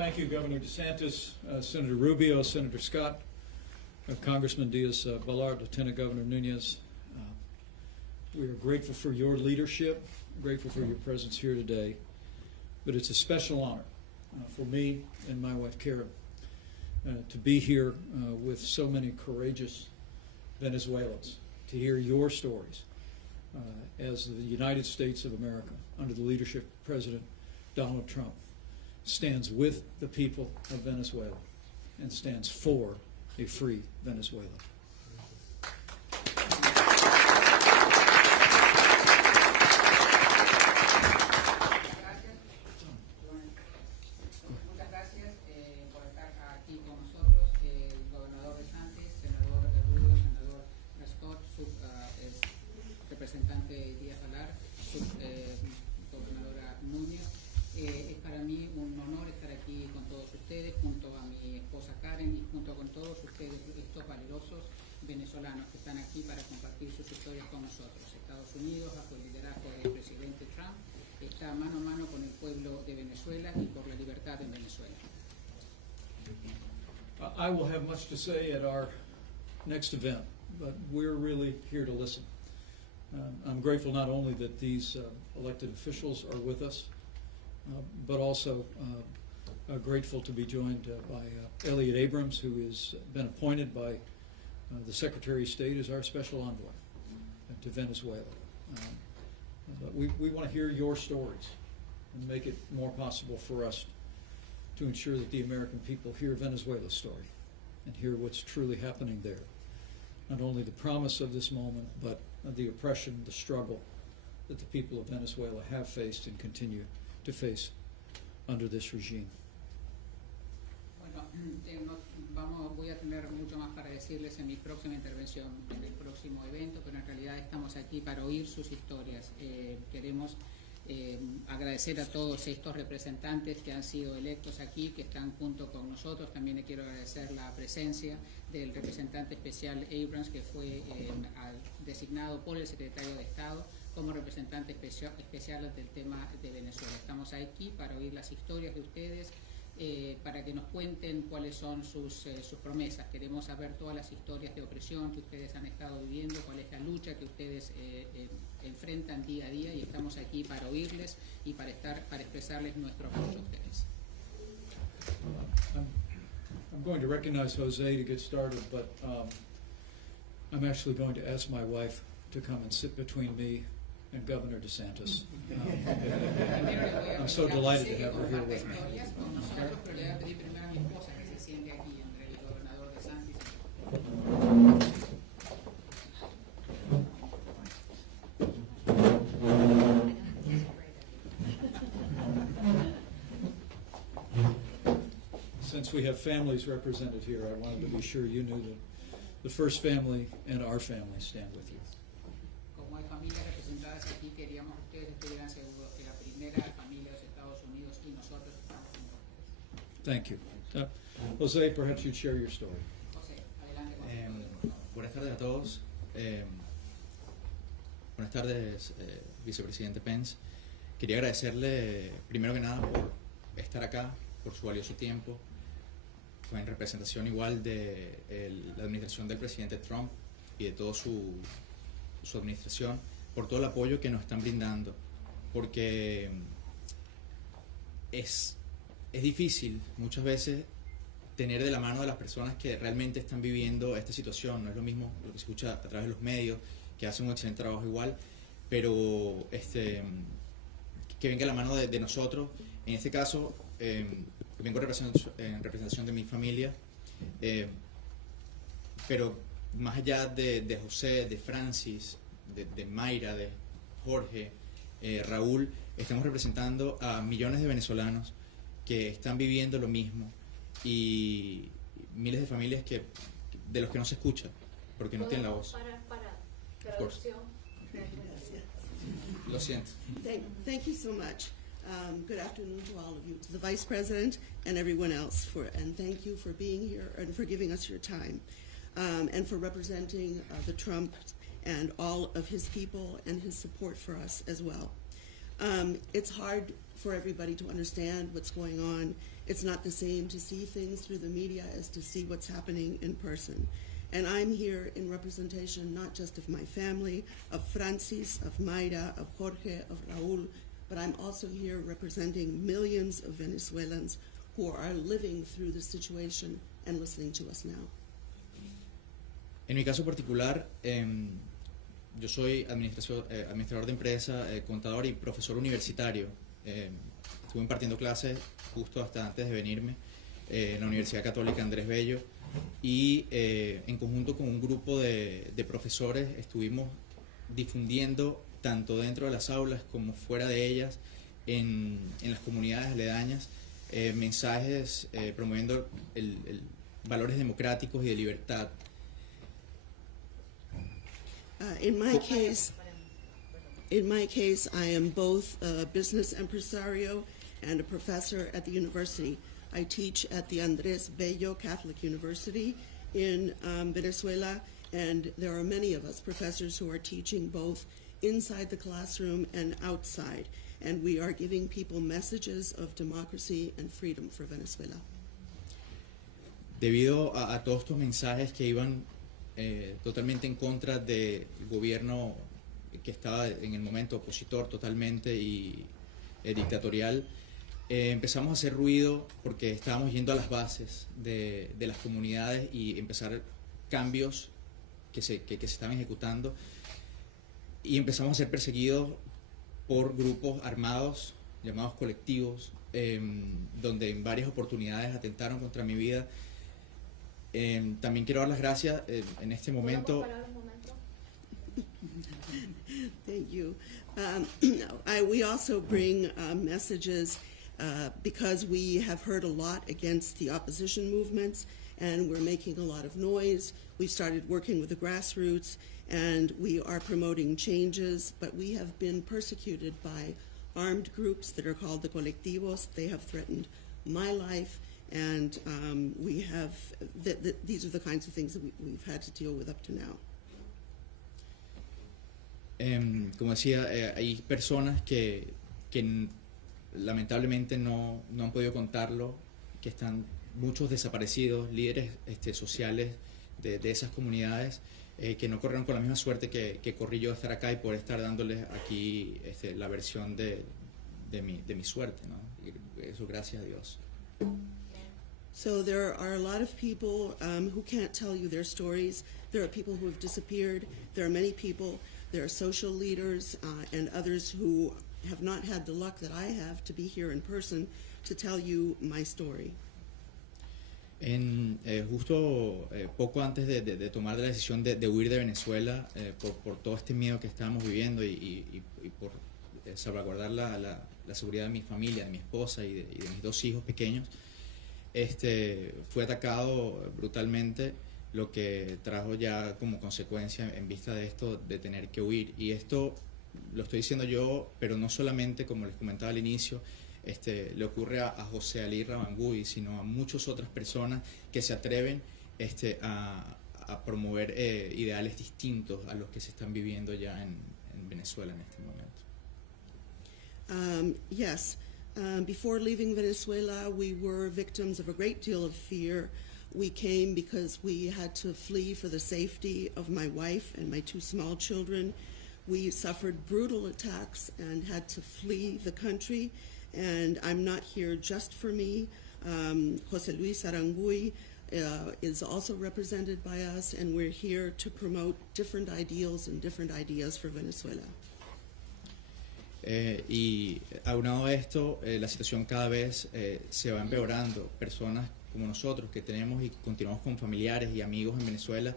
Thank you, Governor DeSantis, Senator Rubio, Senator Scott, Congressman Diaz-Balart, Lieutenant Governor Nunez. We are grateful for your leadership, grateful for your presence here today. But it's a special honor for me and my wife, Karen, to be here with so many courageous Venezuelans, to hear your stories as the United States of America, under the leadership of President Donald Trump, stands with the people of Venezuela and stands for a free Venezuela. Representante Díaz-Balart, gobernadora Núñez. Es para mí un honor estar aquí con todos ustedes, junto a mi esposa Karen y junto con todos ustedes, estos valerosos venezolanos que están aquí para compartir sus historias con nosotros. Estados Unidos, bajo el liderazgo del presidente Trump, está mano a mano con el pueblo de Venezuela y por la libertad en Venezuela. I will have much to say at our next event, but we're really here to listen. I'm grateful not only that these elected officials are with us, but also grateful to be joined by Elliot Abrams, who has been appointed by the Secretary of State as our special envoy to Venezuela. But we want to hear your stories and make it more possible for us to ensure that the American people hear Venezuela's story and hear what's truly happening there. Not only the promise of this moment, but the oppression, the struggle that the people of Venezuela have faced and continue to face under this regime. Bueno, voy a tener mucho más para decirles en mi próxima intervención, en el próximo evento, pero en realidad estamos aquí para oír sus historias. Queremos agradecer a todos estos representantes que han sido electos aquí, que están junto con nosotros. También le quiero agradecer la presencia del representante especial Abrams, que fue designado por el secretario de Estado como representante especial del tema de Venezuela. Estamos aquí para oír las historias de ustedes, para que nos cuenten cuáles son sus promesas. Queremos saber todas las historias de opresión que ustedes han estado viviendo, cuál es la lucha que ustedes enfrentan día a día, y estamos aquí para oírles y para expresarles nuestro apoyo a ustedes. I'm going to recognize Jose to get started, but I'm actually going to ask my wife to come and sit between me and Governor DeSantis. I'm so delighted to have her here with me. Since we have families represented here, I wanted to be sure you knew that the first family and our family stand with you. Como hay familias representadas aquí, queríamos que ustedes estuvieran seguros que la primera familia de los Estados Unidos y nosotros estamos con ustedes. Thank you. Jose, perhaps you'd share your story. José, adelante con su historia. Buenas tardes a todos. Buenas tardes, vicepresidente Pence. Quería agradecerle, primero que nada, por estar acá, por su valioso tiempo, en representación igual de la administración del presidente Trump y de toda su administración, por todo el apoyo que nos están brindando, porque es difícil muchas veces tener de la mano de las personas que realmente están viviendo esta situación. No es lo mismo lo que se escucha a través de los medios, que hacen un excelente trabajo igual, pero que venga la mano de nosotros. En este caso, vengo en representación de mi familia, pero más allá de José, de Francis, de Mayra, de Jorge, Raúl, estamos representando a millones de venezolanos que están viviendo lo mismo, y miles de familias de los que no se escucha porque no tienen la voz. Traducción. Lo siento. Thank you so much. Good afternoon to all of you, to the Vice President and everyone else, and thank you for being here and for giving us your time, and for representing the Trump and all of his people and his support for us as well. It's hard for everybody to understand what's going on It's not the same to see things through the media as to see what's happening in person. And I'm here in representation not just of my family, of Francis, of Mayra, of Jorge, of Raul, but I'm also here representing millions of Venezuelans who are living through the situation and listening to us now. En mi caso particular, yo soy administrador de empresa, contador y profesor universitario. Estuve impartiendo clases justo hasta antes de venirme en la Universidad Católica Andrés Bello y en conjunto con un grupo de profesores estuvimos difundiendo tanto dentro de las aulas como fuera de ellas en las comunidades aledañas mensajes promoviendo valores democráticos y de libertad. In my case, I am both a business empresario and a professor at the university. I teach at the Andrés Bello Catholic University in Venezuela, and there are many of us professors who are teaching both inside the classroom and outside, and we are giving people messages of democracy and freedom for Venezuela. Debido a todos estos mensajes que iban totalmente en contra del gobierno que estaba en el momento opositor totalmente y dictatorial, empezamos a hacer ruido porque estábamos yendo a las bases de las comunidades y empezar cambios que se estaban ejecutando y empezamos a ser perseguidos por grupos armados llamados colectivos, donde en varias oportunidades atentaron contra mi vida. También quiero dar las gracias en este momento. Thank you. We also bring messages because we have heard a lot against the opposition movements, and we're making a lot of noise. We've started working with the grassroots, and we are promoting changes, but we have been persecuted by armed groups that are called the colectivos. They have threatened my life, and we have these are the kinds of things that we've had to deal with up to now. Como decía, hay personas que lamentablemente no han podido contarlo, que están muchos desaparecidos, líderes sociales de esas comunidades, que no corrieron con la misma suerte que corrí yo de estar acá y poder estar dándoles aquí la versión de mi suerte, ¿no? Y eso gracias a Dios. So there are a lot of people who can't tell you their stories. There are people who have disappeared. There are many people. There are social leaders and others who have not had the luck that I have to be here in person to tell you my story. Justo poco antes de tomar la decisión de huir de Venezuela, por todo este miedo que estábamos viviendo y por salvaguardar la seguridad de mi familia, de mi esposa y de mis dos hijos pequeños, fue atacado brutalmente, lo que trajo ya como consecuencia en vista de esto de tener que huir. Y esto lo estoy diciendo yo, pero no solamente, como les comentaba al inicio, le ocurre a José Ali Rabanguy, sino a muchas otras personas que se atreven a promover ideales distintos a los que se están viviendo ya en Venezuela en este momento. Yes. Before leaving Venezuela, we were victims of a great deal of fear. We came because we had to flee for the safety of my wife and my two small children. We suffered brutal attacks and had to flee the country. And I'm not here just for me. José Luis Aranguy is also represented by us, and we're here to promote different ideals and different ideas for Venezuela. Y aunado a esto, la situación cada vez se va empeorando. Personas como nosotros que tenemos y continuamos con familiares y amigos en Venezuela,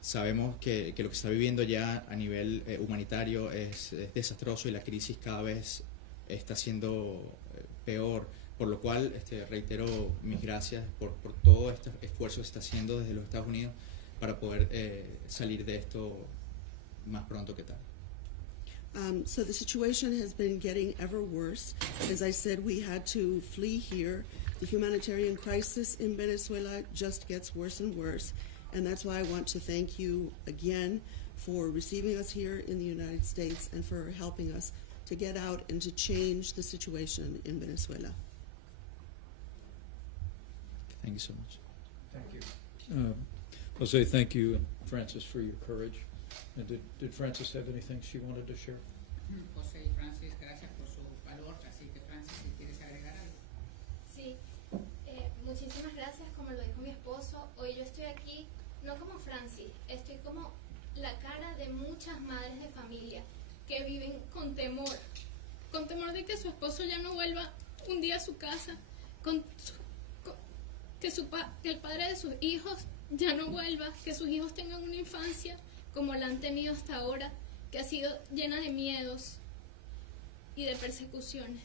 sabemos que lo que se está viviendo ya a nivel humanitario es desastroso y la crisis cada vez está siendo peor, por lo cual reitero mis gracias por todo este esfuerzo que se está haciendo desde los Estados Unidos para poder salir de esto más pronto que tal. So the situation has been getting ever worse. As I said, we had to flee here. The humanitarian crisis in Venezuela just gets worse and worse. And that's why I want to thank you again for receiving us here in the United States and for helping us to get out and to change the situation in Venezuela. Thank you so much. Thank you. Jose, thank you, and Francis, for your courage. And did Francis have anything she wanted to share? José y Francis, gracias por su valor, así que Francis, si quieres agregar algo. Sí, muchísimas gracias, como lo dijo mi esposo. Hoy yo estoy aquí, no como Francis, estoy como la cara de muchas madres de familia que viven con temor de que su esposo ya no vuelva un día a su casa, que el padre de sus hijos ya no vuelva, que sus hijos tengan una infancia como la han tenido hasta ahora, que ha sido llena de miedos y de persecuciones.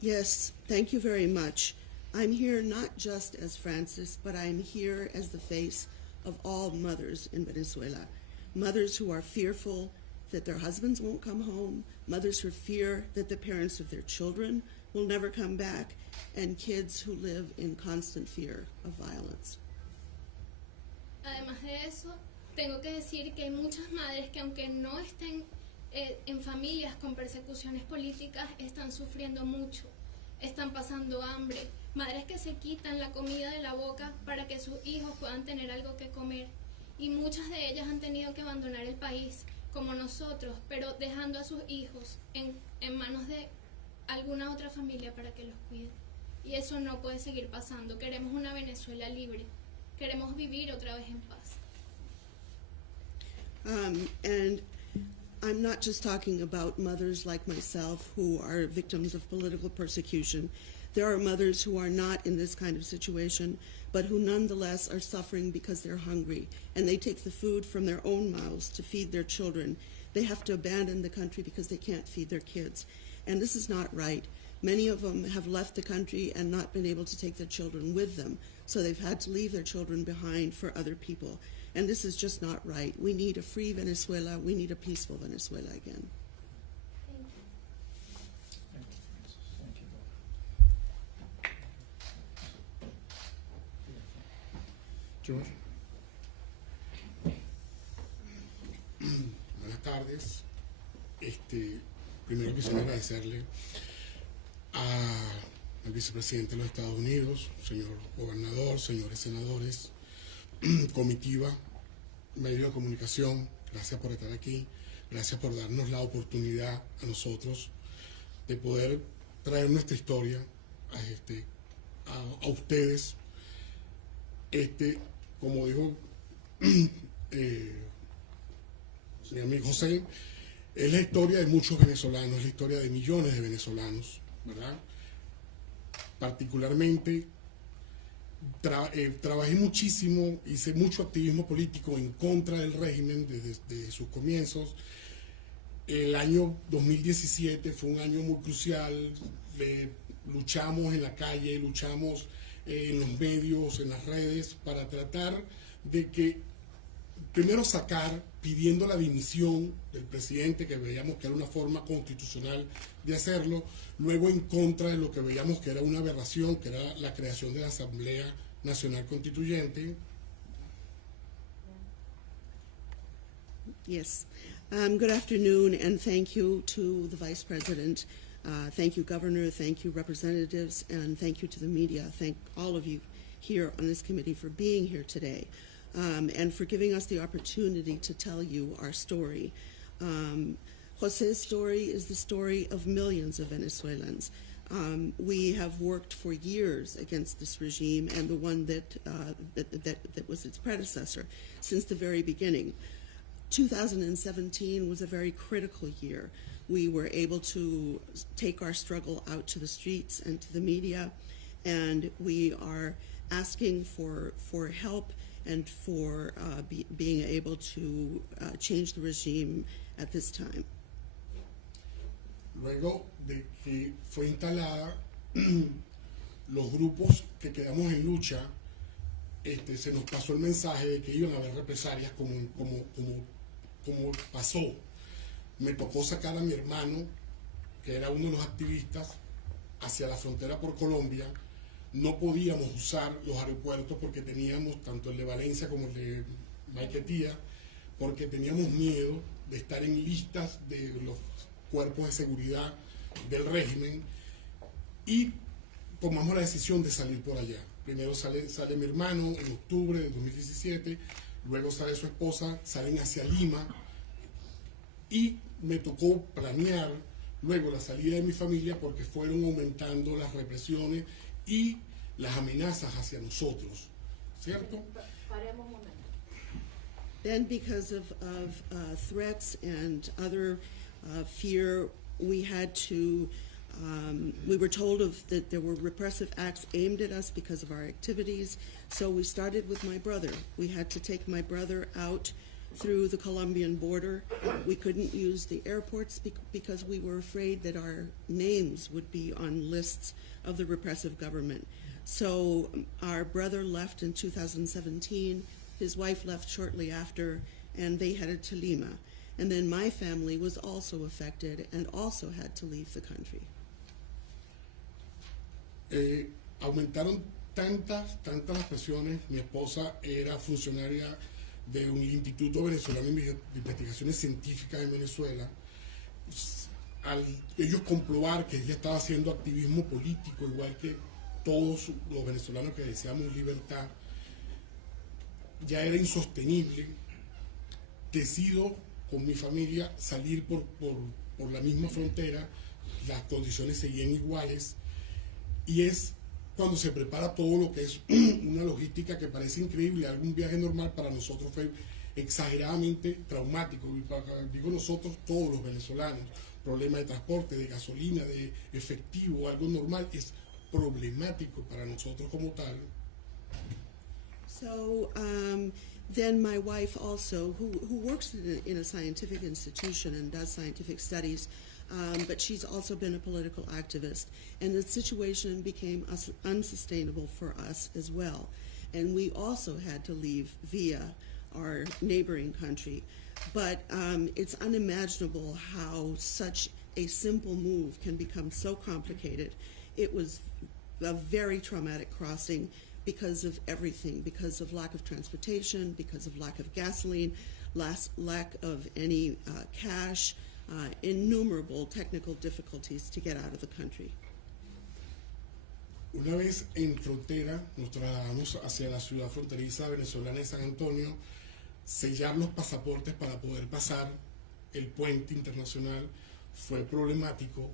Yes, thank you very much. I'm here not just as Francis, but I'm here as the face of all mothers in Venezuela. Mothers who are fearful that their husbands won't come home, mothers who fear that the parents of their children will never come back, and kids who live in constant fear of violence. Además de eso, tengo que decir que hay muchas madres que aunque no estén en familias con persecuciones políticas, están sufriendo mucho, están pasando hambre, madres que se quitan la comida de la boca para que sus hijos puedan tener algo que comer, y muchas de ellas han tenido que abandonar el país, como nosotros, pero dejando a sus hijos en manos de alguna otra familia para que los cuide. Y eso no puede seguir pasando. Queremos una Venezuela libre, queremos vivir otra vez en paz. And I'm not just talking about mothers like myself who are victims of political persecution. There are mothers who are not in this kind of situation, but who nonetheless are suffering because they're hungry, and they take the food from their own mouths to feed their children. They have to abandon the country because they can't feed their kids. And this is not right. Many of them have left the country and not been able to take their children with them, so they've had to leave their children behind for other people. And this is just not right. We need a free Venezuela. We need a peaceful Venezuela again. Thank you. Thank you, Francis. Thank you both. George? Buenas tardes. Primero quisiera agradecerle al vicepresidente de los Estados Unidos, señor gobernador, señores senadores, comitiva, medio de comunicación, gracias por estar aquí, gracias por darnos la oportunidad a nosotros de poder traer nuestra historia a ustedes. Como dijo mi amigo José, es la historia de muchos venezolanos, es la historia de millones de venezolanos, ¿verdad? Particularmente, trabajé muchísimo, hice mucho activismo político en contra del régimen desde sus comienzos. El año 2017 fue un año muy crucial, luchamos en la calle, luchamos en los medios, en las redes, para tratar de que, primero pidiendo la dimisión del presidente, que veíamos que era una forma constitucional de hacerlo, luego en contra de lo que veíamos que era una aberración, que era la creación de la Asamblea Nacional Constituyente. Yes. Good afternoon, and thank you to the Vice President. Thank you, Governor. Thank you, representatives, and thank you to the media. Thank all of you here on this committee for being here today, and for giving us the opportunity to tell you our story. Jose's story is the story of millions of Venezuelans. We have worked for years against this regime and the one that was its predecessor since the very beginning. 2017 was a very critical year. We were able to take our struggle out to the streets and to the media, and we are asking for help and for being able to change the regime at this time. Luego de que fue instalada, los grupos que quedamos en lucha, se nos pasó el mensaje de que iban a haber represalias como pasó. Me tocó sacar a mi hermano, que era uno de los activistas, hacia la frontera por Colombia. No podíamos usar los aeropuertos porque teníamos tanto el de Valencia como el de Maiquetía, porque teníamos miedo de estar en listas de los cuerpos de seguridad del régimen, y tomamos la decisión de salir por allá. Primero sale mi hermano en octubre de 2017, luego sale su esposa, salen hacia Lima y me tocó planear luego la salida de mi familia porque fueron aumentando las represiones y las amenazas hacia nosotros, ¿cierto? Paremos un momento. Then, because of threats and other fear, we had to. We were told that there were repressive acts aimed at us because of our activities. So we started with my brother. We had to take my brother out through the Colombian border. We couldn't use the airports because we were afraid that our names would be on lists of the repressive government. So our brother left in 2017. His wife left shortly after, and they headed to Lima. And then my family was also affected and also had to leave the country. Aumentaron tantas las presiones. Mi esposa era funcionaria de un Instituto Venezolano de Investigaciones Científicas en Venezuela. Al ellos comprobar que ella estaba haciendo activismo político, igual que todos los venezolanos que deseamos libertad, ya era insostenible. Decido con mi familia salir por la misma frontera. Las condiciones seguían iguales. Y es cuando se prepara todo lo que es una logística que parece increíble. Algún viaje normal para nosotros fue exageradamente traumático. Y digo nosotros, todos los venezolanos, problemas de transporte, de gasolina, de efectivo, algo normal, es problemático para nosotros como tal. So then my wife also, who works in a scientific institution and does scientific studies, but she's also been a political activist, and the situation became unsustainable for us as well. And we also had to leave via our neighboring country. But it's unimaginable how such a simple move can become so complicated. It was a very traumatic crossing because of everything, because of lack of transportation, because of lack of gasoline, lack of any cash, innumerable technical difficulties to get out of the country. Una vez en frontera, nos trasladamos hacia la ciudad fronteriza venezolana de San Antonio, sellar los pasaportes para poder pasar el puente internacional fue problemático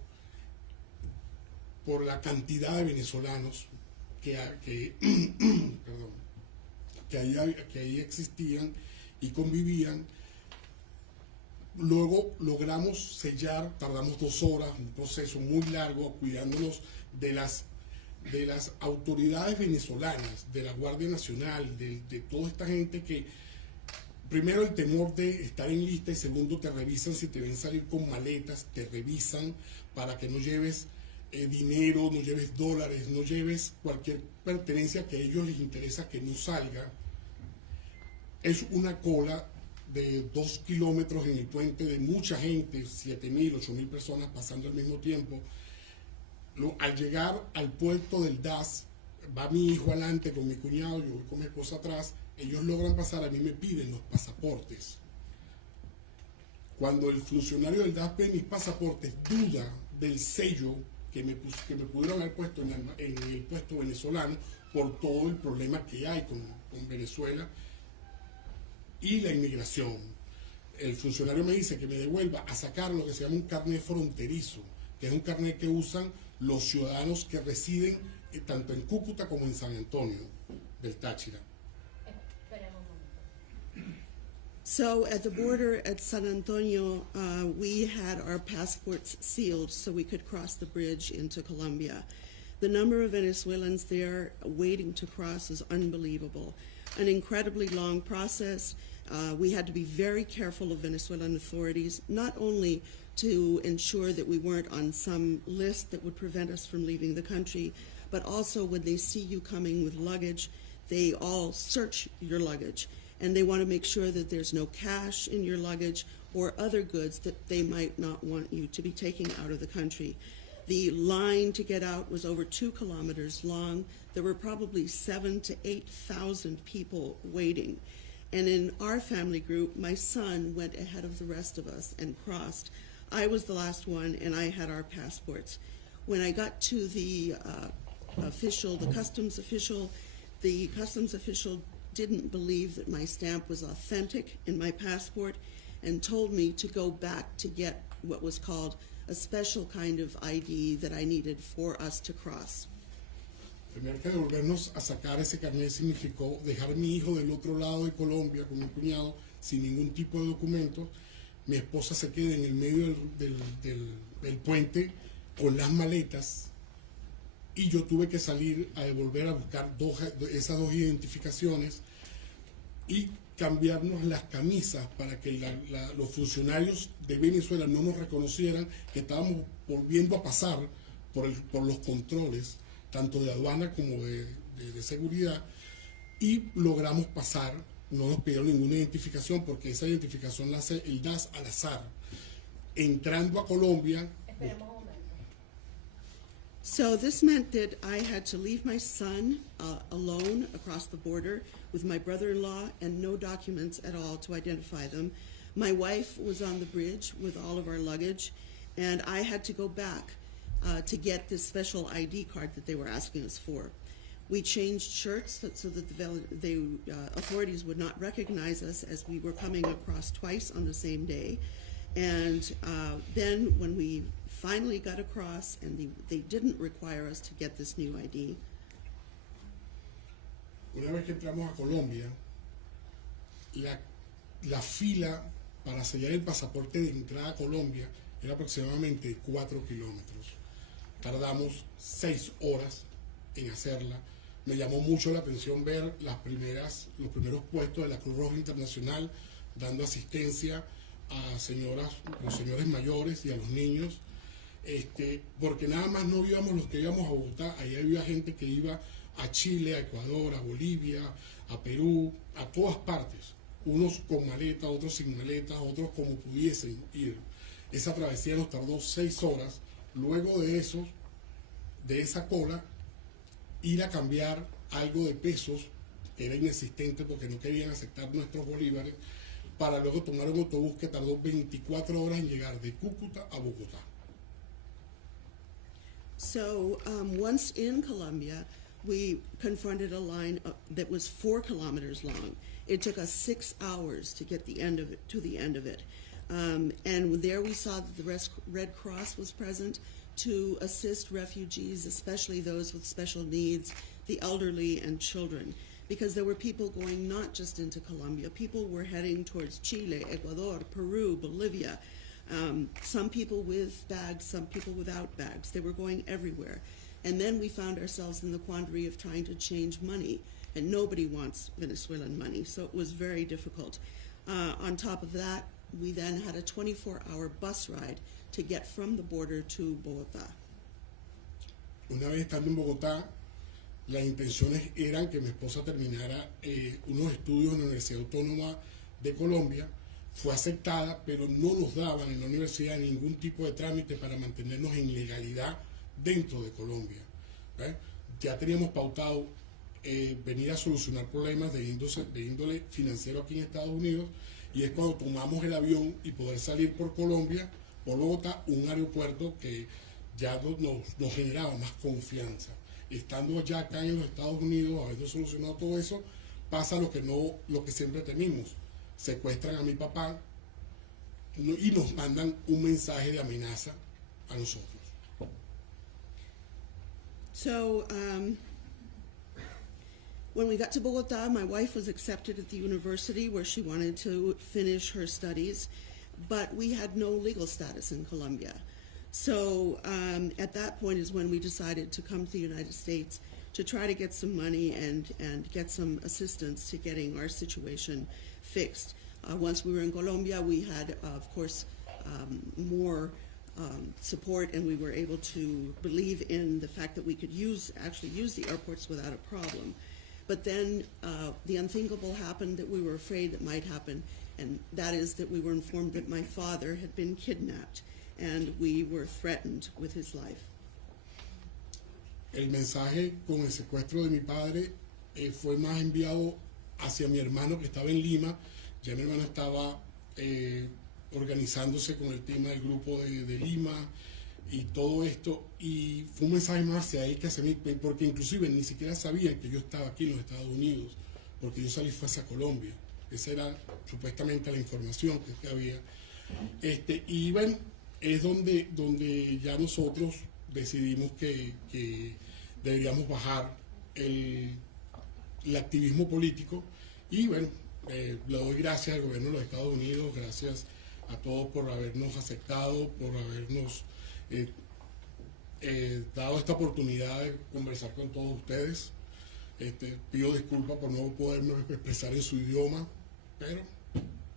por la cantidad de venezolanos que ahí existían y convivían. Luego logramos sellar, tardamos 2 horas, un proceso muy largo, cuidándonos de las autoridades venezolanas, de la Guardia Nacional, de toda esta gente que, primero el temor de estar en lista y segundo te revisan si te ven salir con maletas, te revisan para que no lleves dinero, no lleves dólares, no lleves cualquier pertenencia que a ellos les interesa que no salga. Es una cola de 2 kilómetros en el puente de mucha gente, 7.000, 8.000 personas pasando al mismo tiempo. Al llegar al puerto del DAS, va mi hijo adelante con mi cuñado, yo voy con mi esposa atrás, ellos logran pasar, a mí me piden los pasaportes. Cuando el funcionario del DAS ve mis pasaportes, duda del sello que me pudieron haber puesto en el puesto venezolano por todo el problema que hay con Venezuela y la inmigración. El funcionario me dice que me devuelva a sacar lo que se llama un carnet fronterizo, que es un carnet que usan los ciudadanos que residen tanto en Cúcuta como en San Antonio del Táchira. Esperemos un momento. So at the border at San Antonio, we had our passports sealed so we could cross the bridge into Colombia. The number of Venezuelans there waiting to cross is unbelievable. An incredibly long process. We had to be very careful of Venezuelan authorities, not only to ensure that we weren't on some list that would prevent us from leaving the country, but also when they see you coming with luggage, they all search your luggage. And they want to make sure that there's no cash in your luggage or other goods that they might not want you to be taking out of the country. The line to get out was over 2 kilometers long. There were probably 7,000 to 8,000 people waiting. And in our family group, my son went ahead of the rest of us and crossed. I was the last one, and I had our passports. When I got to the official, the customs official didn't believe that my stamp was authentic in my passport and told me to go back to get what was called a special kind of ID that I needed for us to cross. Tener que devolvernos a sacar ese carnet significó dejar a mi hijo del otro lado de Colombia con mi cuñado sin ningún tipo de documento. Mi esposa se queda en el medio del puente con las maletas y yo tuve que salir a devolver a buscar esas dos identificaciones y cambiarnos las camisas para que los funcionarios de Venezuela no nos reconocieran que estábamos volviendo a pasar por los controles, tanto de aduana como de seguridad, y logramos pasar. No nos pidieron ninguna identificación porque esa identificación la hace el DAS al azar. Entrando a Colombia. Esperemos un momento. So this meant that I had to leave my son alone across the border with my brother-in-law and no documents at all to identify them. My wife was on the bridge with all of our luggage, and I had to go back to get this special ID card that they were asking us for. We changed shirts so that the authorities would not recognize us as we were coming across twice on the same day. And then when we finally got across and they didn't require us to get this new ID. Una vez que entramos a Colombia, la fila para sellar el pasaporte de entrada a Colombia era aproximadamente 4 kilómetros. Tardamos 6 horas en hacerla. Me llamó mucho la atención ver los primeros puestos de la Cruz Roja Internacional dando asistencia a los señores mayores y a los niños, porque nada más no íbamos los que íbamos a Bogotá, ahí había gente que iba a Chile, a Ecuador, a Bolivia, a Perú, a todas partes, unos con maleta, otros sin maleta, otros como pudiesen ir. Esa travesía nos tardó 6 horas. Luego de esa cola, ir a cambiar algo de pesos, que era inexistente porque no querían aceptar nuestros bolívares, para luego tomar un autobús que tardó 24 horas en llegar de Cúcuta a Bogotá. So once in Colombia, we confronted a line that was 4 kilometers long. It took us 6 hours to get to the end of it. And there we saw that the Red Cross was present to assist refugees, especially those with special needs, the elderly and children, because there were people going not just into Colombia, people were heading towards Chile, Ecuador, Peru, Bolivia, some people with bags, some people without bags. They were going everywhere. And then we found ourselves in the quandary of trying to change money, and nobody wants Venezuelan money, so it was very difficult. On top of that, we then had a 24-hour bus ride to get from the border to Bogotá. Una vez estando en Bogotá, las intenciones eran que mi esposa terminara unos estudios en la Universidad Autónoma de Colombia. Fue aceptada, pero no nos daban en la universidad ningún tipo de trámite para mantenernos en legalidad dentro de Colombia. Ya teníamos pautado venir a solucionar problemas de índole financiero aquí en Estados Unidos, y es cuando tomamos el avión y poder salir por Colombia, por Bogotá, un aeropuerto que ya nos generaba más confianza. Estando ya acá en los Estados Unidos, habiendo solucionado todo eso, pasa lo que siempre temimos. Secuestran a mi papá y nos mandan un mensaje de amenaza a nosotros. So when we got to Bogotá, my wife was accepted at the university where she wanted to finish her studies, but we had no legal status in Colombia. So at that point is when we decided to come to the United States to try to get some money and get some assistance to getting our situation fixed. Once we were in Colombia, we had, of course, more support, and we were able to believe in the fact that we could actually use the airports without a problem. But then the unthinkable happened that we were afraid that might happen, and that is that we were informed that my father had been kidnapped, and we were threatened with his life. El mensaje con el secuestro de mi padre fue más enviado hacia mi hermano que estaba en Lima. Ya mi hermano estaba organizándose con el tema del grupo de Lima, y todo esto, y fue un mensaje más hacia él que hacia mí, porque inclusive ni siquiera sabían que yo estaba aquí en los Estados Unidos, porque yo salí fue hacia Colombia. Esa era supuestamente la información que había. Y bueno, es donde ya nosotros decidimos que deberíamos bajar el activismo político, y bueno, le doy gracias al gobierno de los Estados Unidos, gracias a todos por habernos aceptado, por habernos dado esta oportunidad de conversar con todos ustedes. Pido disculpas por no poderme expresar en su idioma, pero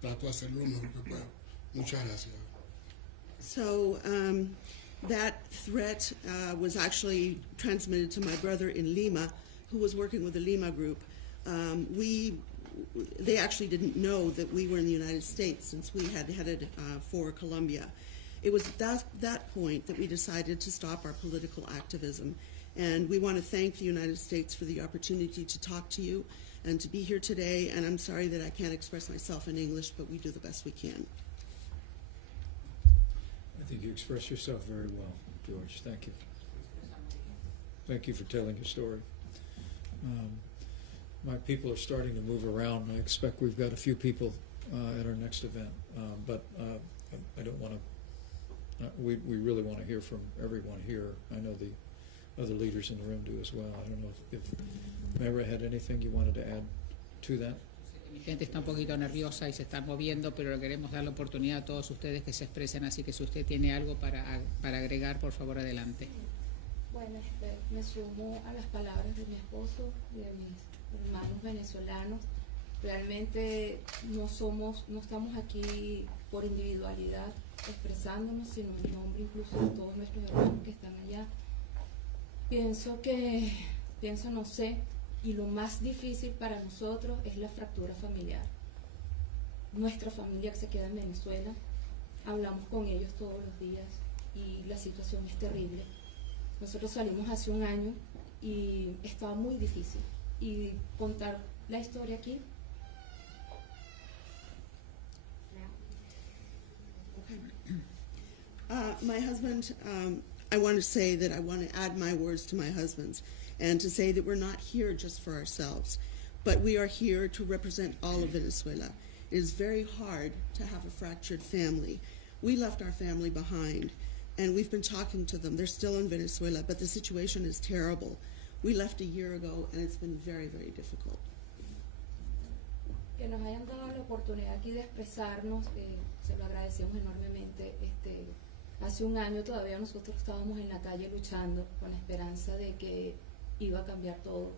trato de hacerlo lo mejor que puedo. Muchas gracias. So that threat was actually transmitted to my brother in Lima, who was working with the Lima group. They actually didn't know that we were in the United States since we had headed for Colombia. It was at that point that we decided to stop our political activism. And we want to thank the United States for the opportunity to talk to you and to be here today. And I'm sorry that I can't express myself in English, but we do the best we can. I think you expressed yourself very well, George. Thank you. Thank you for telling your story. My people are starting to move around. I expect we've got a few people at our next event, but I don't want to. We really want to hear from everyone here. I know the other leaders in the room do as well. I don't know if Mara had anything you wanted to add to that. Mi gente está un poquito nerviosa y se está moviendo, pero le queremos dar la oportunidad a todos ustedes que se expresen, así que si usted tiene algo para agregar, por favor, adelante. Bueno, me sumo a las palabras de mi esposo y de mis hermanos venezolanos. Realmente no estamos aquí por individualidad expresándonos, sino en nombre incluso de todos nuestros hermanos que están allá. Pienso, no sé, y lo más difícil para nosotros es la fractura familiar. Nuestra familia que se queda en Venezuela, hablamos con ellos todos los días y la situación es terrible. Nosotros salimos hace un año y estaba muy difícil. Y contar la historia aquí. My husband, I want to say that I want to add my words to my husband's and to say that we're not here just for ourselves, but we are here to represent all of Venezuela. It is very hard to have a fractured family. We left our family behind, and we've been talking to them. They're still in Venezuela, but the situation is terrible. We left a year ago, and it's been very, very difficult. Que nos hayan dado la oportunidad aquí de expresarnos, se lo agradecemos enormemente. Hace un año todavía nosotros estábamos en la calle luchando con la esperanza de que iba a cambiar todo.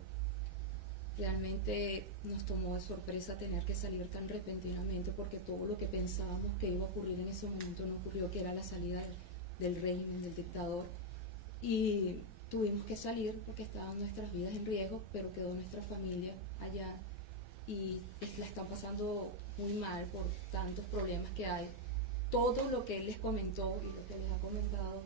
Realmente nos tomó de sorpresa tener que salir tan repentinamente, porque todo lo que pensábamos que iba a ocurrir en ese momento no ocurrió, que era la salida del régimen, del dictador. Y tuvimos que salir porque estaban nuestras vidas en riesgo, pero quedó nuestra familia allá y la están pasando muy mal por tantos problemas que hay. Todo lo que él les comentó y lo que les ha comentado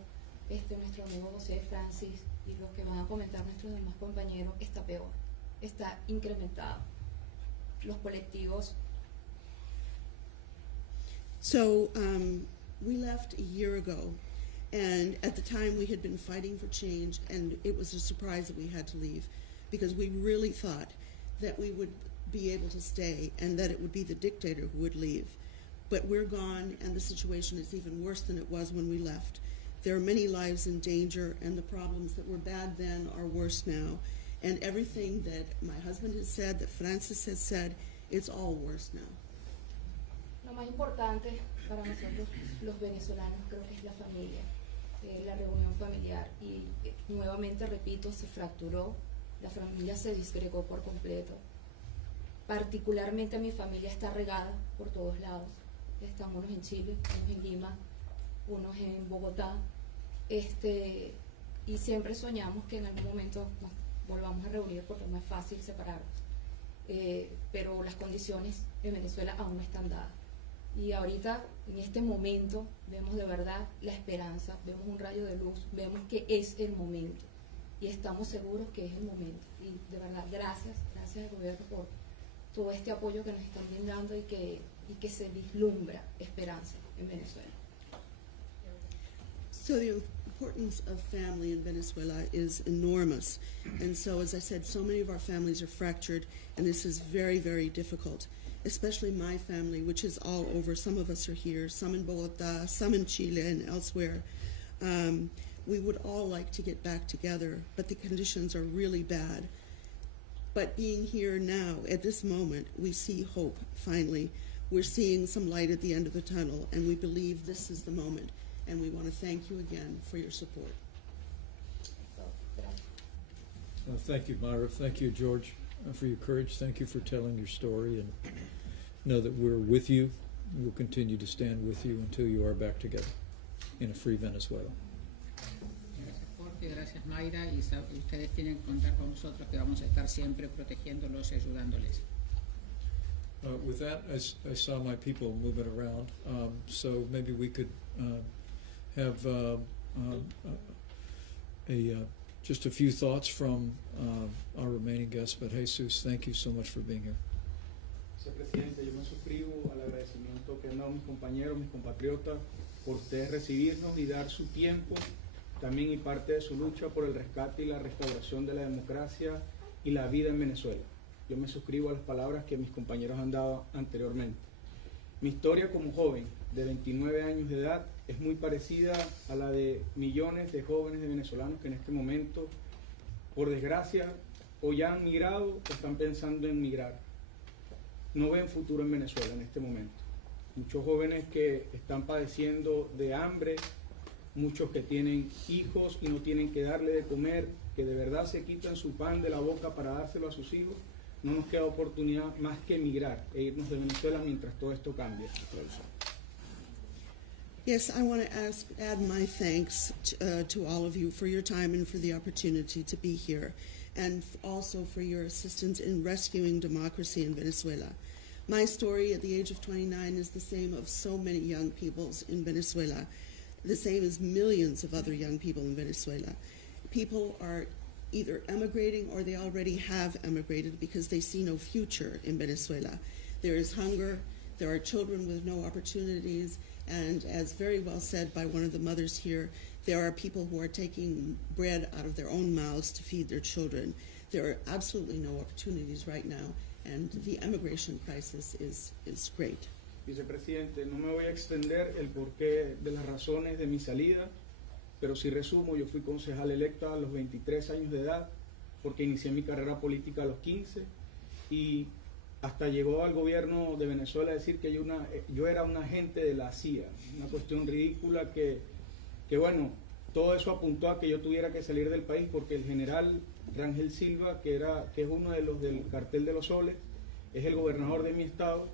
nuestro amigo José Francis y lo que van a comentar nuestros demás compañeros está peor, está incrementado. Los colectivos. So we left a year ago, and at the time we had been fighting for change, and it was a surprise that we had to leave because we really thought that we would be able to stay and that it would be the dictator who would leave. But we're gone, and the situation is even worse than it was when we left. There are many lives in danger, and the problems that were bad then are worse now. And everything that my husband has said, that Francis has said, it's all worse now. Lo más importante para nosotros los venezolanos creo que es la familia, la reunión familiar. Y nuevamente repito, se fracturó, la familia se disgregó por completo. Particularmente mi familia está regada por todos lados. Están unos en Chile, unos en Lima, unos en Bogotá. Y siempre soñamos que en algún momento nos volvamos a reunir porque es más fácil separarnos. Pero las condiciones en Venezuela aún no están dadas. Y ahorita, en este momento, vemos de verdad la esperanza, vemos un rayo de luz, vemos que es el momento. Y estamos seguros que es el momento. Y de verdad, gracias al gobierno por todo este apoyo que nos están brindando y que se vislumbra esperanza en Venezuela. So the importance of family in Venezuela is enormous. And so, as I said, so many of our families are fractured, and this is very, very difficult, especially my family, which is all over. Some of us are here, some in Bogota, some in Chile and elsewhere. We would all like to get back together, but the conditions are really bad. But being here now, at this moment, we see hope, finally. We're seeing some light at the end of the tunnel, and we believe this is the moment. And we want to thank you again for your support. Thank you, Myra. Thank you, George, for your courage. Thank you for telling your story, and know that we're with you. We'll continue to stand with you until you are back together in a free Venezuela. Gracias, Jorge. Gracias, Mayra. Y ustedes tienen que contar con nosotros, que vamos a estar siempre protegiéndolos y ayudándoles. With that, I saw my people moving around, so maybe we could have just a few thoughts from our remaining guests. But Jesus, thank you so much for being here. Señor Presidente, yo me suscribo al agradecimiento que han dado mis compañeros, mis compatriotas, por ustedes recibirnos y dar su tiempo, también y parte de su lucha por el rescate y la restauración de la democracia y la vida en Venezuela. Yo me suscribo a las palabras que mis compañeros han dado anteriormente. Mi historia como joven de 29 años de edad es muy parecida a la de millones de jóvenes de venezolanos que en este momento, por desgracia, o ya han migrado o están pensando en migrar. No ven futuro en Venezuela en este momento. Muchos jóvenes que están padeciendo de hambre, muchos que tienen hijos y no tienen que darle de comer, que de verdad se quitan su pan de la boca para dárselo a sus hijos. No nos queda oportunidad más que emigrar e irnos de Venezuela mientras todo esto cambie. Yes, I want to add my thanks to all of you for your time and for the opportunity to be here, and also for your assistance in rescuing democracy in Venezuela. My story at the age of 29 is the same of so many young people in Venezuela, the same as millions of other young people in Venezuela. People are either emigrating or they already have emigrated because they see no future in Venezuela. There is hunger, there are children with no opportunities, and as very well said by one of the mothers here, there are people who are taking bread out of their own mouths to feed their children. There are absolutely no opportunities right now, and the emigration crisis is great. Vicepresidente, no me voy a extender el porqué de las razones de mi salida, pero si resumo, yo fui concejal electa a los 23 años de edad, porque inicié mi carrera política a los 15, y hasta llegó al gobierno de Venezuela a decir que yo era un agente de la CIA, una cuestión ridícula que bueno, todo eso apuntó a que yo tuviera que salir del país, porque el general Rangel Silva, que es uno de los del cartel de los soles, es el gobernador de mi estado,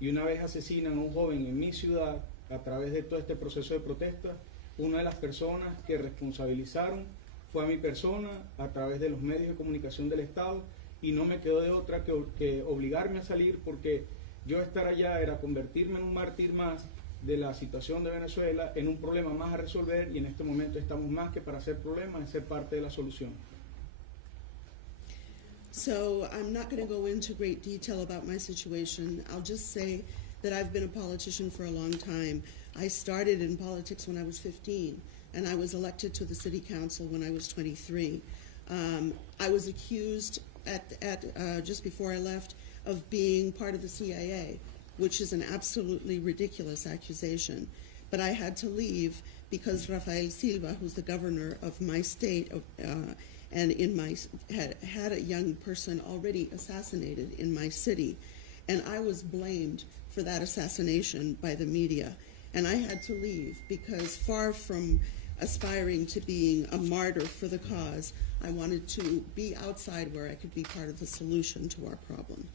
y una vez asesinan a un joven en mi ciudad a través de todo este proceso de protesta. Una de las personas que responsabilizaron fue a mi persona a través de los medios de comunicación del Estado, y no me quedó de otra que obligarme a salir, porque yo estar allá era convertirme en un mártir más de la situación de Venezuela, en un problema más a resolver, y en este momento estamos más que para hacer problemas, en ser parte de la solución. So I'm not going to go into great detail about my situation. I'll just say that I've been a politician for a long time. I started in politics when I was 15, and I was elected to the city council when I was 23. I was accused just before I left of being part of the CIA, which is an absolutely ridiculous accusation. But I had to leave because Rafael Silva, who's the governor of my state, and had a young person already assassinated in my city, and I was blamed for that assassination by the media. And I had to leave because, far from aspiring to being a martyr for the cause, I wanted to be outside where I could be part of the solution to our problem.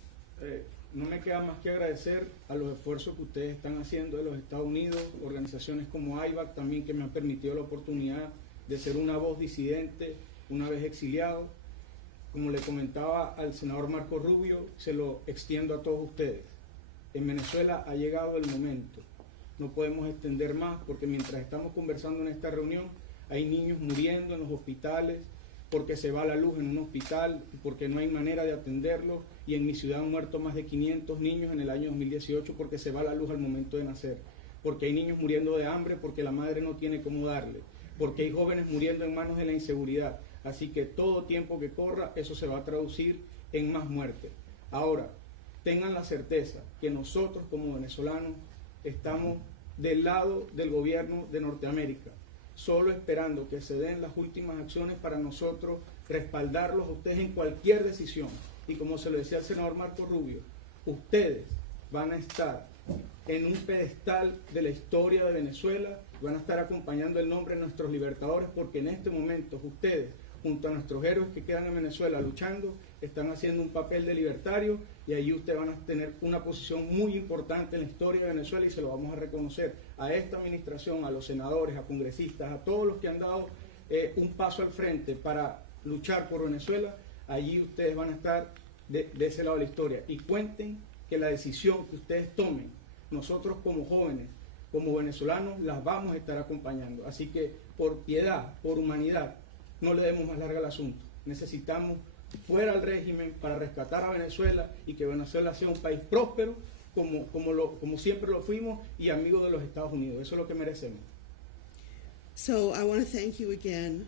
No me queda más que agradecer a los esfuerzos que ustedes están haciendo de los Estados Unidos, organizaciones como IVAC también, que me han permitido la oportunidad de ser una voz disidente una vez exiliado. Como le comentaba al senador Marco Rubio, se lo extiendo a todos ustedes. En Venezuela ha llegado el momento. No podemos extender más, porque mientras estamos conversando en esta reunión, hay niños muriendo en los hospitales, porque se va la luz en un hospital, porque no hay manera de atenderlos, y en mi ciudad han muerto más de 500 niños en el año 2018 porque se va la luz al momento de nacer, porque hay niños muriendo de hambre porque la madre no tiene cómo darle, porque hay jóvenes muriendo en manos de la inseguridad. Así que todo tiempo que corra, eso se va a traducir en más muerte. Ahora, tengan la certeza que nosotros como venezolanos estamos del lado del gobierno de Norteamérica, solo esperando que se den las últimas acciones para nosotros respaldarlos a ustedes en cualquier decisión. Y como se lo decía el senador Marco Rubio, ustedes van a estar en un pedestal de la historia de Venezuela, van a estar acompañando el nombre de nuestros libertadores, porque en este momento ustedes, junto a nuestros héroes que quedan en Venezuela luchando, están haciendo un papel de libertario, y allí ustedes van a tener una posición muy importante en la historia de Venezuela, y se lo vamos a reconocer a esta administración, a los senadores, a congresistas, a todos los que han dado un paso al frente para luchar por Venezuela. Allí ustedes van a estar de ese lado de la historia, y cuenten que la decisión que ustedes tomen, nosotros como jóvenes, como venezolanos, las vamos a estar acompañando. Así que por piedad, por humanidad, no le demos más larga al asunto. Necesitamos fuera al régimen para rescatar a Venezuela, y que Venezuela sea un país próspero como siempre lo fuimos, y amigo de los Estados Unidos. Eso es lo que merecemos. So I want to thank you again,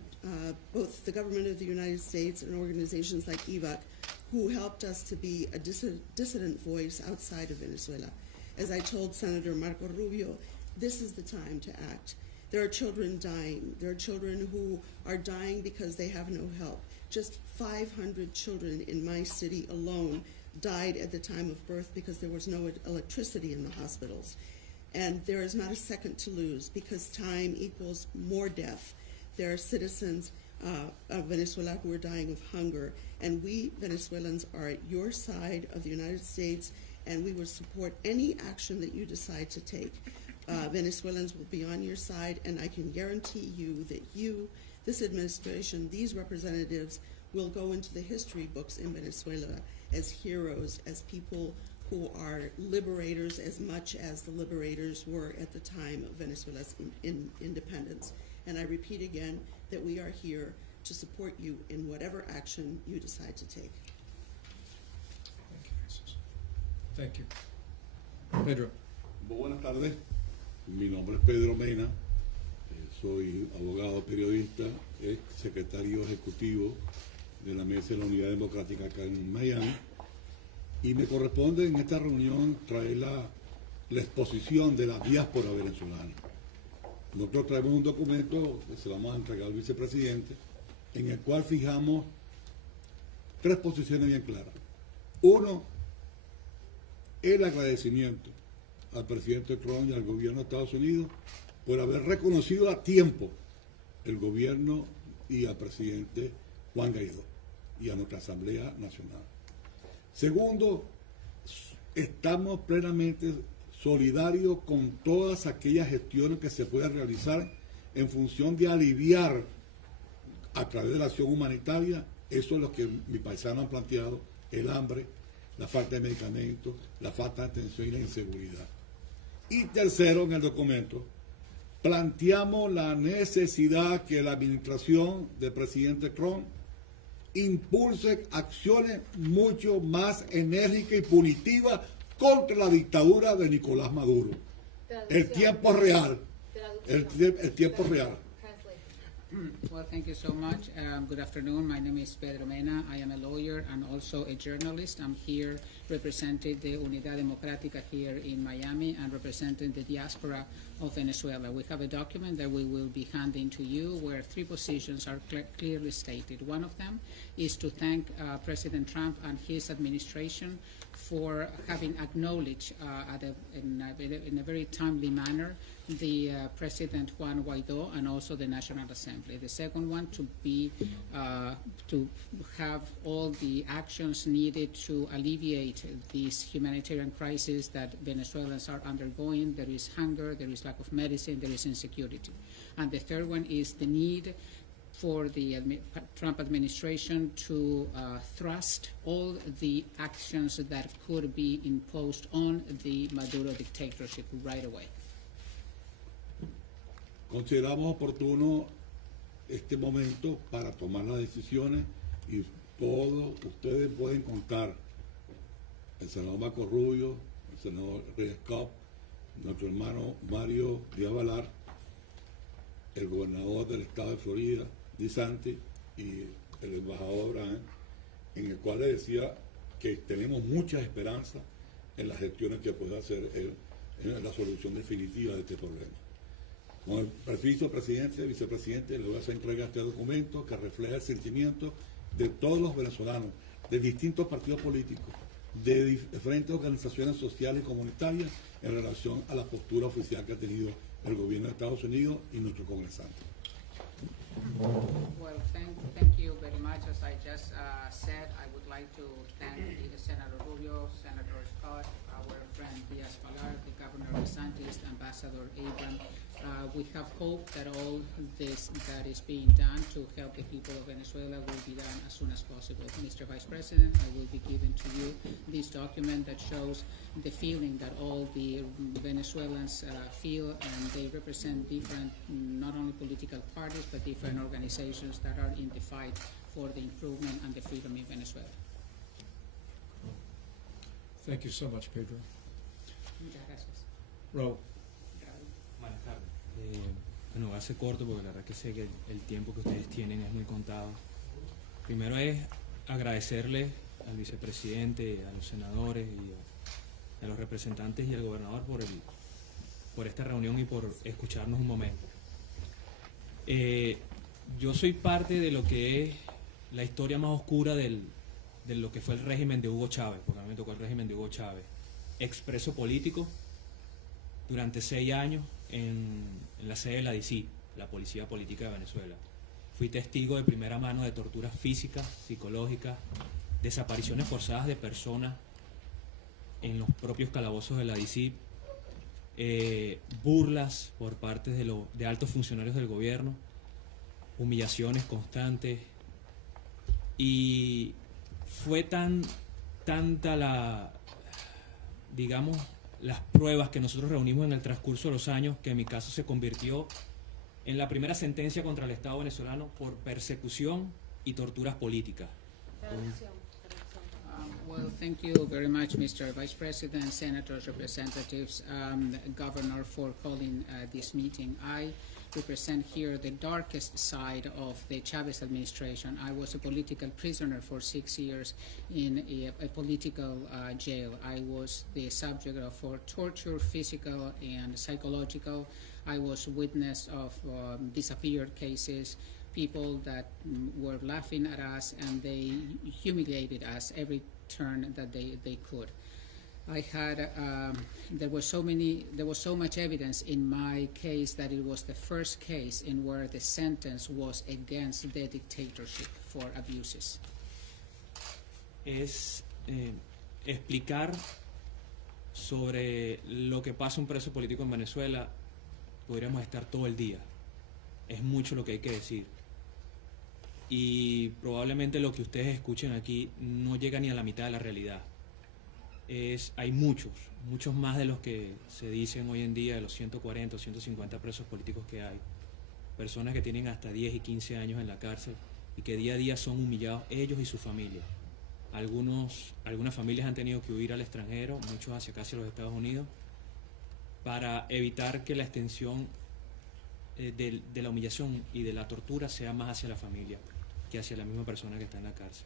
both the government of the United States and organizations like EVAC, who helped us to be a dissident voice outside of Venezuela. As I told Senator Marco Rubio, this is the time to act. There are children dying. There are children who are dying because they have no help. Just 500 children in my city alone died at the time of birth because there was no electricity in the hospitals. And there is not a second to lose, because time equals more death. There are citizens of Venezuela who are dying of hunger, and we Venezuelans are at your side of the United States, and we will support any action that you decide to take. Venezuelans will be on your side, and I can guarantee you that you, this administration, these representatives will go into the history books in Venezuela as heroes, as people who are liberators as much as the liberators were at the time of Venezuela's independence. And I repeat again that we are here to support you in whatever action you decide to take. Thank you, Jesus. Thank you. Pedro. Buenas tardes, mi nombre es Pedro Mena, soy abogado, periodista, ex secretario ejecutivo de la Mesa de la Unidad Democrática acá en Miami, y me corresponde en esta reunión traer la exposición de la diáspora venezolana. Nosotros traemos un documento que se lo vamos a entregar al vicepresidente, en el cual fijamos 3 posiciones bien claras. Uno, el agradecimiento al presidente Trump y al gobierno de Estados Unidos por haber reconocido a tiempo el gobierno y al presidente Juan Guaidó y a nuestra Asamblea Nacional. Segundo, estamos plenamente solidarios con todas aquellas gestiones que se puedan realizar en función de aliviar a través de la acción humanitaria, eso es lo que mis paisanos han planteado, el hambre, la falta de medicamentos, la falta de atención y la inseguridad. Y tercero, en el documento, planteamos la necesidad que la administración del presidente Trump impulse acciones mucho más enérgicas y punitivas contra la dictadura de Nicolás Maduro. El tiempo real. El tiempo real. Well, thank you so much. Good afternoon. My name is Pedro Mena. I am a lawyer and also a journalist. I'm here representing the Unidad Democrática here in Miami and representing the diaspora of Venezuela. We have a document that we will be handing to you where 3 positions are clearly stated. One of them is to thank President Trump and his administration for having acknowledged in a very timely manner the President Juan Guaidó and also the National Assembly. The second one to be to have all the actions needed to alleviate this humanitarian crisis that Venezuelans are undergoing. There is hunger, there is lack of medicine, there is insecurity. And the third one is the need for the Trump administration to thrust all the actions that could be imposed on the Maduro dictatorship right away. Consideramos oportuno este momento para tomar las decisiones, y todos ustedes pueden contar, el senador Marco Rubio, el senador Reyes Cobb, nuestro hermano Mario Díaz Valar, el gobernador del estado de Florida, DeSantis, y el embajador Abraham, en el cual le decía que tenemos muchas esperanzas en las gestiones que puede hacer él en la solución definitiva de este problema. Con el permiso del presidente y vicepresidente, le voy a hacer entrega a este documento que refleja el sentimiento de todos los venezolanos, de distintos partidos políticos, de diferentes organizaciones sociales y comunitarias en relación a la postura oficial que ha tenido el gobierno de Estados Unidos y nuestro congresante. Well, thank you very much. As I just said, I would like to thank Senator Rubio, Senator Scott, our friend Diaz-Balart, the Governor DeSantis, Ambassador Abram. We have hope that all this that is being done to help the people of Venezuela will be done as soon as possible. Mr. Vice President, I will be giving to you this document that shows the feeling that all the Venezuelans feel, and they represent different, not only political parties, but different organizations that are in the fight for the improvement and the freedom in Venezuela. Thank you so much, Pedro. Muchas gracias. Raul. Buenas tardes. Bueno, voy a ser corto porque la verdad que sé que el tiempo que ustedes tienen es muy contado. Primero es agradecerle al vicepresidente, a los senadores y a los representantes y al gobernador por esta reunión y por escucharnos un momento. Yo soy parte de lo que es la historia más oscura de lo que fue el régimen de Hugo Chávez, porque a mí me tocó el régimen de Hugo Chávez. Expreso político durante 6 años en la sede de la DICI, la Policía Política de Venezuela. Fui testigo de primera mano de torturas físicas, psicológicas, desapariciones forzadas de personas en los propios calabozos de la DICI, burlas por parte de altos funcionarios del gobierno, humillaciones constantes, y fue tanta las pruebas que nosotros reunimos en el transcurso de los años, que en mi caso se convirtió en la primera sentencia contra el Estado venezolano por persecución y torturas políticas. Well, thank you very much, Mr. Vice President, Senators, Representatives, Governor, for calling this meeting. I represent here the darkest side of the Chavez administration. I was a political prisoner for 6 years in a political jail. I was the subject of torture, physical and psychological. I was witness of disappeared cases, people that were laughing at us, and they humiliated us every turn that they could. I had there was so much evidence in my case that it was the first case in where the sentence was against the dictatorship for abuses. Es explicar sobre lo que pasa un preso político en Venezuela. Podríamos estar todo el día. Es mucho lo que hay que decir. Y probablemente lo que ustedes escuchen aquí no llega ni a la mitad de la realidad. Hay muchos más de los que se dicen hoy en día, de los 140 o 150 presos políticos que hay. Personas que tienen hasta 10 y 15 años en la cárcel y que día a día son humillados ellos y su familia. Algunas familias han tenido que huir al extranjero, muchos hacia casi los Estados Unidos, para evitar que la extensión de la humillación y de la tortura sea más hacia la familia que hacia la misma persona que está en la cárcel.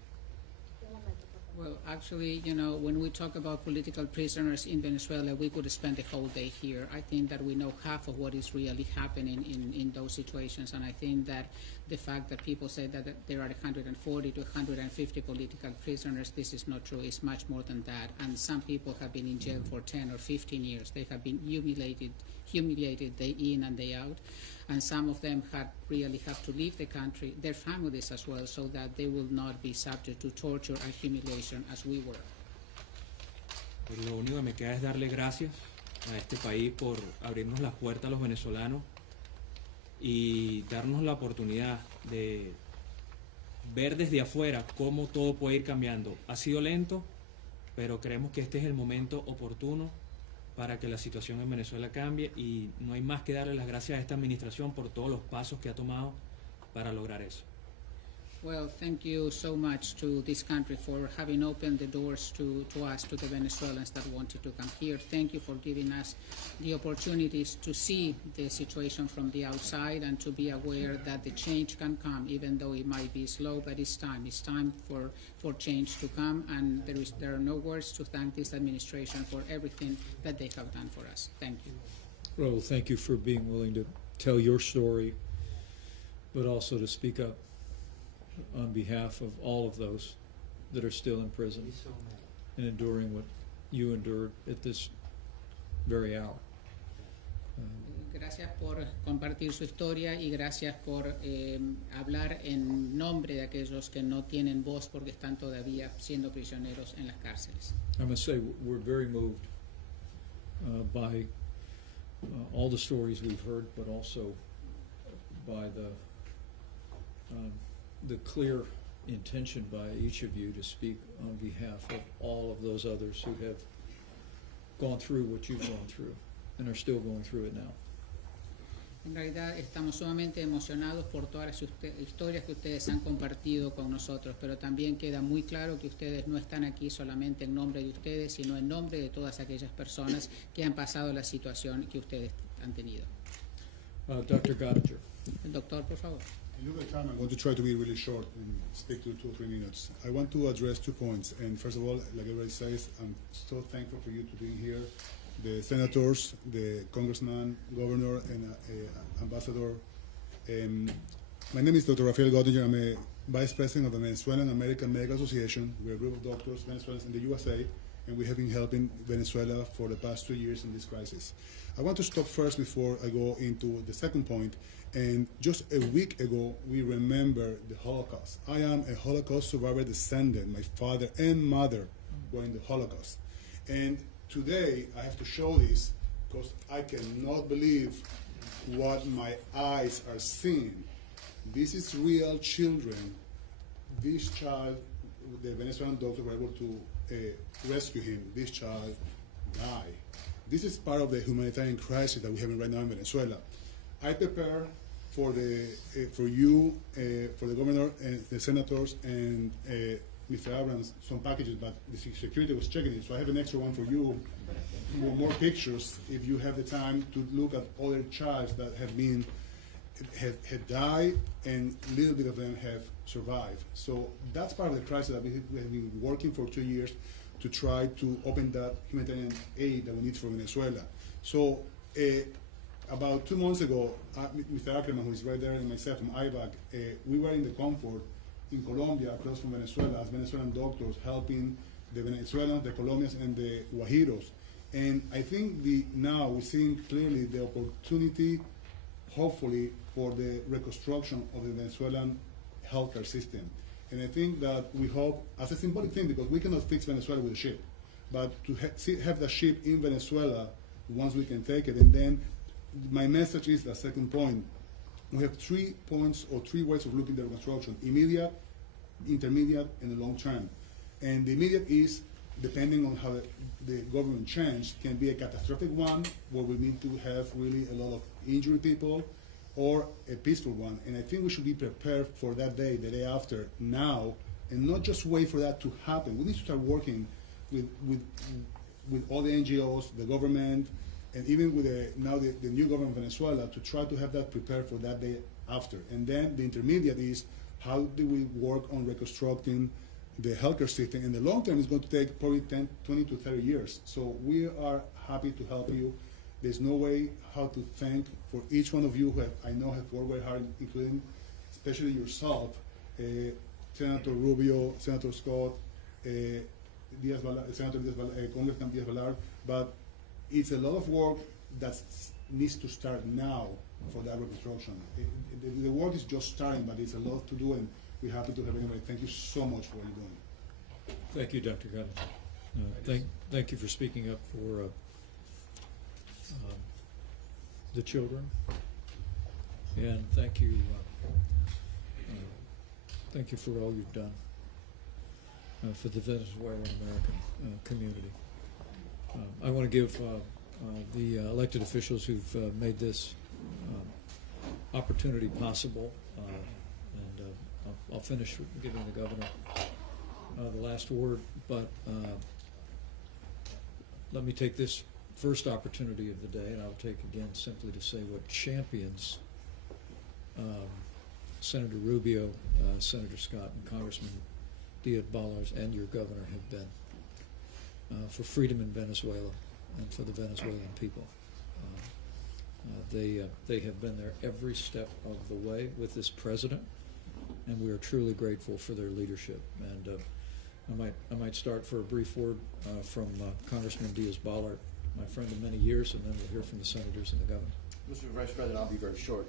Well, actually, you know, when we talk about political prisoners in Venezuela, we could spend the whole day here. I think that we know half of what is really happening in those situations, and I think that the fact that people say that there are 140 to 150 political prisoners, this is not true. It's much more than that, and some people have been in jail for 10 or 15 years. They have been humiliated day in and day out, and some of them really have to leave the country, their families as well, so that they will not be subject to torture and humiliation as we were. Pues lo único que me queda es darle gracias a este país por abrirnos las puertas a los venezolanos y darnos la oportunidad de ver desde afuera cómo todo puede ir cambiando. Ha sido lento, pero creemos que este es el momento oportuno para que la situación en Venezuela cambie, y no hay más que darle las gracias a esta administración por todos los pasos que ha tomado para lograr eso. Well, thank you so much to this country for having opened the doors to us, to the Venezuelans that wanted to come here. Thank you for giving us the opportunities to see the situation from the outside and to be aware that the change can come, even though it might be slow, but it's time. It's time for change to come, and there are no words to thank this administration for everything that they have done for us. Thank you. Well, thank you for being willing to tell your story, but also to speak up on behalf of all of those that are still in prison and enduring what you endured at this very hour. Gracias por compartir su historia y gracias por hablar en nombre de aquellos que no tienen voz porque están todavía siendo prisioneros en las cárceles. I must say, we're very moved by all the stories we've heard, but also by the clear intention by each of you to speak on behalf of all of those others who have gone through what you've gone through and are still going through it now. En realidad estamos sumamente emocionados por todas las historias que ustedes han compartido con nosotros, pero también queda muy claro que ustedes no están aquí solamente en nombre de ustedes, sino en nombre de todas aquellas personas que han pasado la situación que ustedes han tenido. Dr. Gottinger. El doctor, por favor. In look at time, I'm going to try to be really short and speak to 2 or 3 minutes. I want to address 2 points. And first of all, like everybody says, I'm so thankful for you to be here. The senators, the congressman, governor, and ambassador. My name is Dr. Rafael Gottinger. I'm a vice president of the Venezuelan American Medical Association. We're a group of doctors, Venezuelans in the USA, and we have been helping Venezuela for the past 2 years in this crisis. I want to stop first before I go into the second point. And just a week ago, we remember the Holocaust. I am a Holocaust survivor descendant. My father and mother were in the Holocaust. And today, I have to show this because I cannot believe what my eyes are seeing. This is real children. This child, the Venezuelan doctors were able to rescue him. This child died. This is part of the humanitarian crisis that we're having right now in Venezuela. I prepare for you, for the governor and the senators and Mr. Abrams some packages, but the security was checking it, so I have an extra one for you, more pictures if you have the time to look at other childs that have died and a little bit of them have survived. So that's part of the crisis that we have been working for 2 years to try to open that humanitarian aid that we need for Venezuela. So about 2 months ago, Mr. Ackerman, who is right there, and myself from IVAC, we were in the comfort in Colombia, across from Venezuela, as Venezuelan doctors helping the Venezuelans, the Colombians, and the Guajiros. And I think now we're seeing clearly the opportunity, hopefully, for the reconstruction of the Venezuelan healthcare system. And I think that we hope, as a symbolic thing, because we cannot fix Venezuela with a ship, but to have the ship in Venezuela once we can take it. And then my message is the second point. We have 3 points or 3 ways of looking at the reconstruction: immediate, intermediate, and the long term. And the immediate is, depending on how the government change, can be a catastrophic one where we need to have really a lot of injured people, or a peaceful one. And I think we should be prepared for that day, the day after, now, and not just wait for that to happen. We need to start working with all the NGOs, the government, and even with now the new government of Venezuela, to try to have that prepared for that day after. And then the intermediate is, how do we work on reconstructing the healthcare system? In the long term, it's going to take probably 20 to 30 years. So we are happy to help you. There's no way how to thank for each one of you who I know have worked very hard, including especially yourself, Senator Rubio, Senator Scott, Senator Congressman Diaz-Balart, but it's a lot of work that needs to start now for that reconstruction. The work is just starting, but it's a lot to do, and we're happy to have everybody. Thank you so much for what you're doing. Thank you, Dr. Gottinger. Thank you for speaking up for the children, and thank you for all you've done for the Venezuelan American community. I want to give the elected officials who've made this opportunity possible, and I'll finish giving the governor the last word, but let me take this first opportunity of the day, and I'll take again simply to say what champions Senator Rubio, Senator Scott, and Congressman Diaz-Balart and your governor have been for freedom in Venezuela and for the Venezuelan people. They have been there every step of the way with this president, and we are truly grateful for their leadership. And I might start for a brief word from Congressman Diaz-Balart, my friend of many years, and then we'll hear from the senators and the governor. Mr. Vice President, I'll be very short.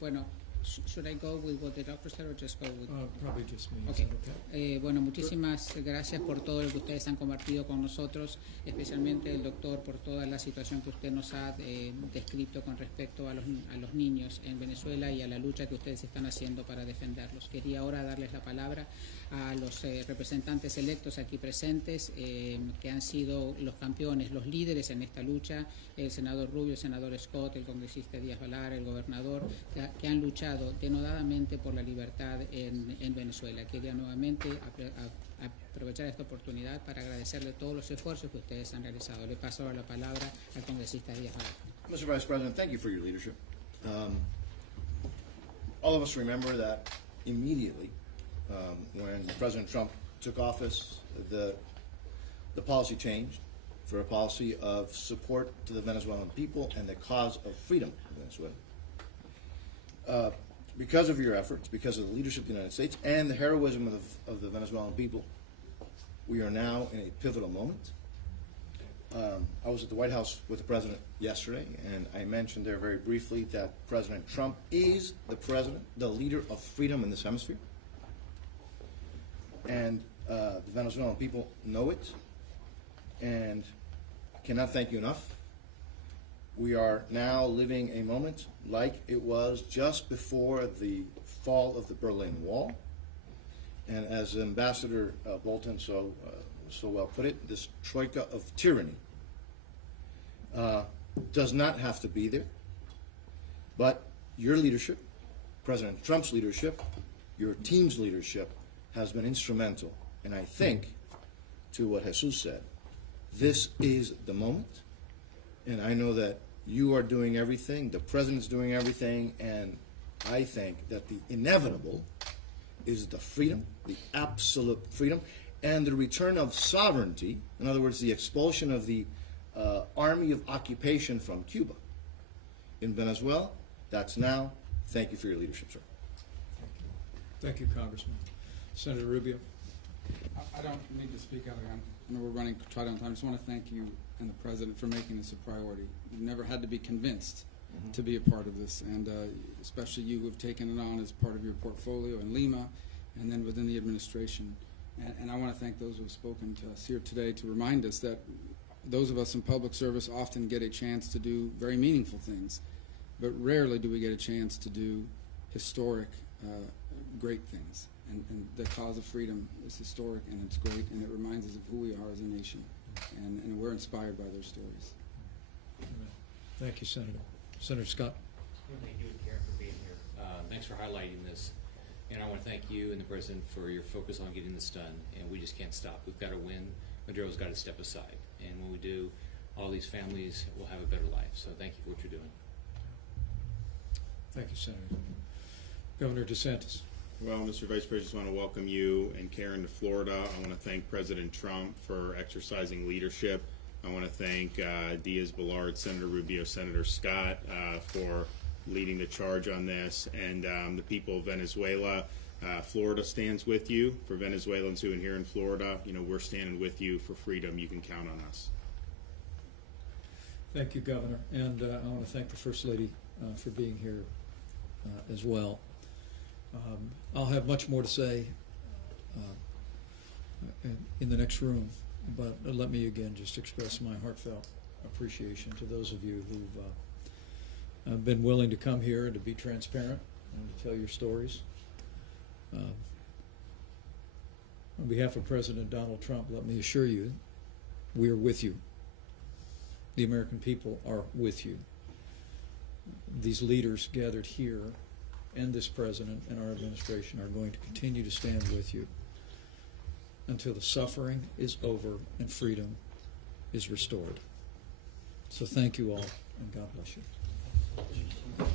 Bueno, should I go with what the doctor said or just go with? Probably just me. Okay. Is that okay? Bueno, muchísimas gracias por todo lo que ustedes han compartido con nosotros, especialmente el doctor por toda la situación que usted nos ha descrito con respecto a los niños en Venezuela y a la lucha que ustedes están haciendo para defenderlos. Quería ahora darles la palabra a los representantes electos aquí presentes, que han sido los campeones, los líderes en esta lucha, el senador Rubio, el senador Scott, el congresista Díaz-Balart, el gobernador, que han luchado denodadamente por la libertad en Venezuela. Quería nuevamente aprovechar esta oportunidad para agradecerle todos los esfuerzos que ustedes han realizado. Le paso ahora la palabra al congresista Díaz-Balart. Mr. Vice President, thank you for your leadership. All of us remember that immediately when President Trump took office, the policy changed for a policy of support to the Venezuelan people and the cause of freedom in Venezuela. Because of your efforts, because of the leadership of the United States and the heroism of the Venezuelan people, we are now in a pivotal moment. I was at the White House with the President yesterday, and I mentioned there very briefly that President Trump is the leader of freedom in this hemisphere. And the Venezuelan people know it and cannot thank you enough. We are now living a moment like it was just before the fall of the Berlin Wall. And as Ambassador Bolton so well put it, this troika of tyranny does not have to be there. But your leadership, President Trump's leadership, your team's leadership has been instrumental. And I think, to what Jesus said, this is the moment. And I know that you are doing everything, the President's doing everything, and I think that the inevitable is the freedom, the absolute freedom, and the return of sovereignty, in other words, the expulsion of the army of occupation from Cuba. In Venezuela, that's now. Thank you for your leadership, sir. Thank you, Congressman. Senator Rubio. I don't need to speak out again. I know we're running tight on time. I just want to thank you and the President for making this a priority. You've never had to be convinced to be a part of this, and especially you who have taken it on as part of your portfolio in Lima and then within the administration. And I want to thank those who have spoken to us here today to remind us that those of us in public service often get a chance to do very meaningful things, but rarely do we get a chance to do historic, great things. And the cause of freedom is historic, and it's great, and it reminds us of who we are as a nation. And we're inspired by their stories. Amen. Thank you, Senator. Senator Scott. Thank you, Karen, for being here. Thanks for highlighting this. And I want to thank you and the President for your focus on getting this done. And we just can't stop. We've got to win. Maduro's got to step aside. And when we do, all these families will have a better life. So thank you for what you're doing. Thank you, Senator. Governor DeSantis. Well, Mr. Vice President, I just want to welcome you and Karen to Florida. I want to thank President Trump for exercising leadership. I want to thank Diaz-Balart, Senator Rubio, Senator Scott for leading the charge on this, and the people of Venezuela. Florida stands with you. For Venezuelans who are here in Florida, you know, we're standing with you for freedom. You can count on us. Thank you, Governor. And I want to thank the First Lady for being here as well. I'll have much more to say in the next room, but let me again just express my heartfelt appreciation to those of you who've been willing to come here and to be transparent and to tell your stories. On behalf of President Donald Trump, let me assure you, we are with you. The American people are with you. these leaders gathered here and this president and our administration are going to continue to stand with you until the suffering is over and freedom is restored. So thank you all, and God bless you.